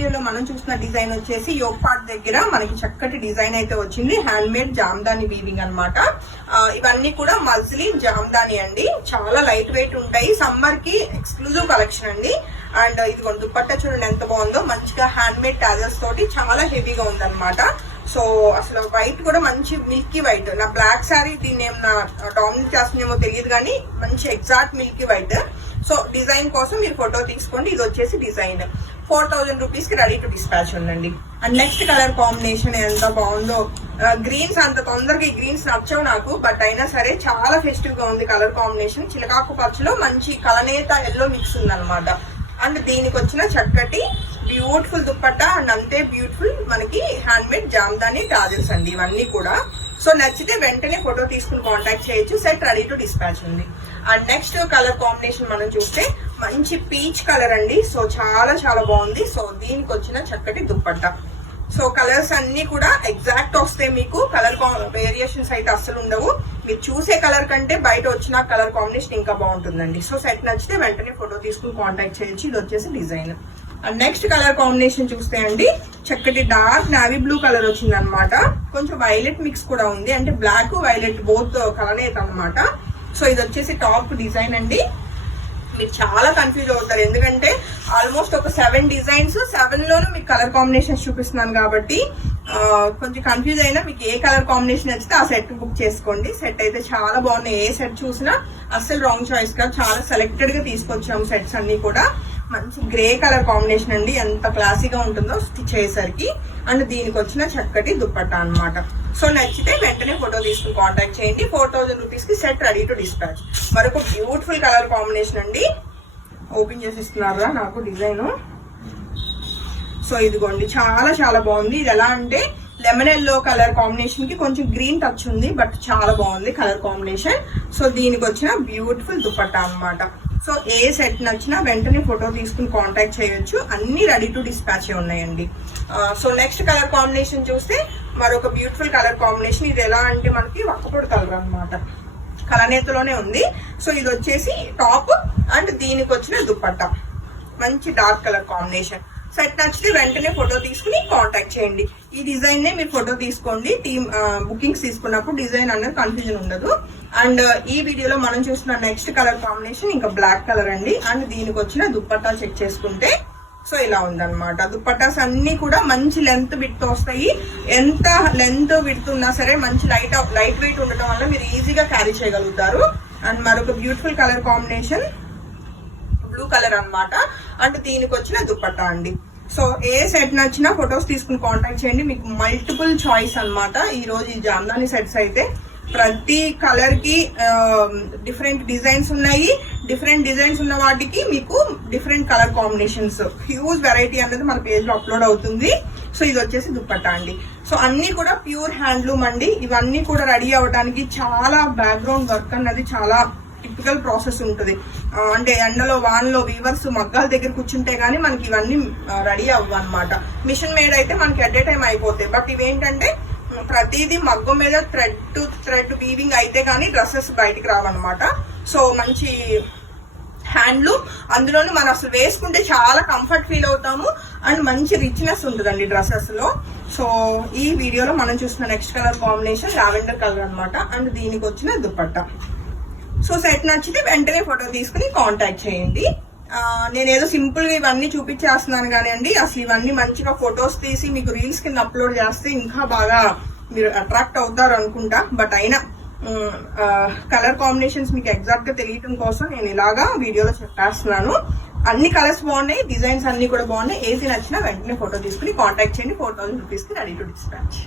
వీడియోలో మనం చూసిన డిజైన్ వచ్చేసి యోగ్ పార్ట్ దగ్గర మనకి చక్కటి డిజైన్ అయితే వచ్చింది. హ్యాండ్ మేడ్ జామ్దాని వీవింగ్ అన్నమాట. ఇవన్నీ కూడా మజ్లిన్ జామ్దాని అండి. చాలా లైట్ వెయిట్ ఉంటాయి. సమ్మర్ కి ఎక్స్క్లూజివ్ కలెక్షన్ అండి. అండ్ ఇది దుపట్టా చూడండి ఎంత బాగుందో. మంచిగా హ్యాండ్ మేడ్ టాజల్స్ తోటి చాలా హెవీగా ఉందన్నమాట. సో అసలు వైట్ కూడా మంచి మిల్కీ వైట్. నా బ్లాక్ శారీ దీన్ని ఏమన్నా డామినేట్ చేస్తుందేమో తెలియదు కానీ మంచి exact Milky white. So design కోసం మీరు ఫోటో తీసుకోండి. ఇది వచ్చేసి డిజైన్ 4000 రూపీస్ కి రెడీ టు డిస్పాచ్ ఉందండి. అండ్ నెక్స్ట్ కలర్ కాంబినేషన్ ఎంత బాగుందో. గ్రీన్స్ అంత తొందరగా ఈ గ్రీన్స్ నచ్చవు నాకు, బట్ అయినా సరే చాలా ఫెస్టివ్ గా ఉంది కలర్ కాంబినేషన్. చిలకాకు పచ్చలో మంచి కలనేత ఎల్లో మిక్స్ ఉందన్నమాట. అండ్ దీనికి వచ్చిన చక్కటి బ్యూటిఫుల్ దుప్పట్టా అండ్ అంతే బ్యూటిఫుల్ మనకి హ్యాండ్ మేడ్ జామ్దాని టాజల్స్ అండి ఇవన్నీ కూడా. సో నచ్చితే వెంటనే ఫోటో తీసుకుని కాంటాక్ట్ చేయొచ్చు. సెట్ రెడీ టు డిస్పాచ్ ఉంది. అండ్ నెక్స్ట్ కలర్ కాంబినేషన్ మనం చూస్తే మంచి పీచ్ కలర్ అండి. సో చాలా చాలా బాగుంది. సో దీనికి వచ్చిన చక్కటి దుప్పట్టా. సో కలర్స్ అన్ని కూడా ఎగ్జాక్ట్ వస్తే మీకు కలర్ వేరియేషన్స్ అయితే అస్సలు ఉండవు. మీరు చూసే కలర్ కంటే బయట వచ్చిన కలర్ కాంబినేషన్ ఇంకా బాగుంటుందండి. సో సెట్ నచ్చితే వెంటనే ఫోటో తీసుకుని కాంటాక్ట్ చేయొచ్చు. ఇది వచ్చేసి design. And next colour combination చూస్తే అండి చక్కటి డార్క్ నావీ బ్లూ కలర్ వచ్చింది అనమాట. కొంచెం వైలెట్ మిక్స్ కూడా ఉంది. అంటే బ్లాక్ వైలెట్ బోత్ కలర్ అయితే అనమాట. సో ఇది వచ్చేసి టాప్ డిజైన్ అండి. మీరు చాలా కన్ఫ్యూజ్ అవుతారు ఎందుకంటే ఆల్మోస్ట్ ఒక 7 డిజైన్స్ 7 లోనూ మీకు కలర్ కాంబినేషన్స్ చూపిస్తున్నాను కాబట్టి కొంచెం కన్ఫ్యూజ్ అయినా మీకు ఏ కలర్ కాంబినేషన్ నచ్చితే ఆ సెట్ బుక్ చేసుకోండి. సెట్ అయితే చాలా బాగున్నాయి. ఏ సెట్ చూసినా అస్సలు రాంగ్ చాయిస్ గా చాలా సెలెక్టెడ్ గా తీసుకొచ్చాము సెట్స్ అన్ని కూడా. మంచి గ్రే కలర్ కాంబినేషన్ అండి. ఎంత క్లాసీగా ఉంటుందో స్టిచ్ అయ్యేసరికి. అండ్ దీనికి వచ్చిన చక్కటి దుప్పట్టా అన్నమాట. సో నచ్చితే వెంటనే ఫోటో తీసుకుని కాంటాక్ట్ చేయండి. 4000 రూపీస్ కి సెట్ రెడీ టు డిస్పాచ్. మరొక బ్యూటిఫుల్ కలర్ కాంబినేషన్ అండి. ఓపెన్ చేసి ఇస్తున్నారా నాకు డిజైన్. సో ఇదిగోండి చాలా చాలా బాగుంది. ఇది ఎలా అంటే లెమన్ ఎల్లో కలర్ కాంబినేషన్ కి కొంచెం గ్రీన్ టచ్ ఉంది, బట్ చాలా బాగుంది కలర్ కాంబినేషన్. సో దీనికి వచ్చిన బ్యూటిఫుల్ దుపట్టా అన్నమాట. సో ఏ సెట్ నచ్చినా వెంటనే ఫోటో తీసుకుని కాంటాక్ట్ చేయొచ్చు. అన్ని రెడీ టు డిస్పాచ్ ఉన్నాయండి. సో నెక్స్ట్ కలర్ కాంబినేషన్ చూస్తే మరొక బ్యూటిఫుల్ కలర్ కాంబినేషన్. ఇది ఎలా అంటే మనకి వక్కపొడి కలర్ అనమాట. కలనేతలోనే ఉంది. సో ఇది వచ్చేసి టాప్ అండ్ దీనికి వచ్చిన దుపట్టా మంచి డార్క్ కలర్ కాంబినేషన్. సెట్ నచ్చితే వెంటనే ఫోటో తీసుకుని కాంటాక్ట్ చేయండి. ఈ డిజైన్ నే మీరు ఫోటో తీసుకోండి. టీమ్ బుకింగ్స్ తీసుకున్నప్పుడు డిజైన్ అనేది కన్ఫ్యూజన్ ఉండదు. అండ్ ఈ వీడియోలో మనం చూస్తున్న నెక్స్ట్ కలర్ కాంబినేషన్ ఇంకా బ్లాక్ కలర్ అండి. అండ్ దీనికి వచ్చిన దుప్పట్టా చెక్ చేసుకుంటే సో ఇలా ఉందన్నమాట. దుప్పట్టాస్ అన్ని కూడా మంచి లెంత్ విడ్త్ వస్తాయి. ఎంత లెంత్ విడ్త్ ఉన్నా సరే మంచి లైట్ వెయిట్ ఉండటం వల్ల మీరు ఈజీగా క్యారీ చేయగలుగుతారు. అండ్ మరొక beautiful colour combination blue colour అన్నమాట. అండ్ దీనికి వచ్చిన దుపట్టా అండి. సో ఏ సెట్ నచ్చినా ఫొటోస్ తీసుకుని కాంటాక్ట్ చేయండి. మీకు మల్టిపుల్ చాయిస్ అన్నమాట. ఈ రోజు ఈ జామ్దాని సెట్స్ అయితే ప్రతి కలర్ కి డిఫరెంట్ డిజైన్స్ ఉన్నాయి. డిఫరెంట్ డిజైన్స్ ఉన్న వాటికి మీకు different colour combinations huge variety అనేది మన పేజ్ లో అప్లోడ్ అవుతుంది. సో ఇది వచ్చేసి దుపట్టా అండి. సో అన్ని కూడా ప్యూర్ హ్యాండ్లూమ్ అండి. ఇవన్నీ కూడా రెడీ అవ్వడానికి చాలా బ్యాక్గ్రౌండ్ వర్క్ అన్నది చాలా టిపికల్ ప్రాసెస్ ఉంటుంది. అంటే ఎండలో వాన్లో వీవర్స్ మగ్గాల దగ్గర కూర్చుంటే గానీ మనకి ఇవన్నీ రెడీ అవ్వ అనమాట. మిషన్ మేడ్ అయితే మనకి ఎట్ ఏ టైం అయిపోతాయి. బట్ ఇవేంటంటే ప్రతిదీ మగ్గం మీద థ్రెడ్ టు థ్రెడ్ వీవింగ్ అయితే కానీ డ్రెస్సెస్ బయటికి రావన్నమాట. సో మంచి హ్యాండ్లూమ్, అందులోనూ మనం అసలు వేసుకుంటే చాలా కంఫర్ట్ ఫీల్ అవుతాము. అండ్ మంచి రిచ్నెస్ ఉంటుందండి డ్రెస్సెస్ లో. సో ఈ వీడియోలో మనం చూస్తున్న next colour combination lavender colour అనమాట. అండ్ దీనికి వచ్చిన దుపట్టా. సో సెట్ నచ్చితే వెంటనే ఫోటో తీసుకుని కాంటాక్ట్ చేయండి. నేనేదో సింపుల్ గా ఇవన్నీ చూపించేస్తున్నాను కానీ అండి అసలు ఇవన్నీ మంచిగా ఫొటోస్ తీసి మీకు రీల్స్ కింద అప్లోడ్ చేస్తే ఇంకా బాగా మీరు అట్రాక్ట్ అవుతారు అనుకుంటా. బట్ అయినా కలర్ కాంబినేషన్స్ మీకు ఎగ్జాక్ట్ గా తెలియటం కోసం నేను ఇలాగా వీడియోలో చెప్పేస్తున్నాను. అన్ని కలర్స్ బాగున్నాయి, డిజైన్స్ అన్ని కూడా బాగున్నాయి. ఏది నచ్చినా వెంటనే ఫోటో తీసుకుని కాంటాక్ట్ చేయండి. 4000 రూపీస్ కి రెడీ టు డిస్పాచ్.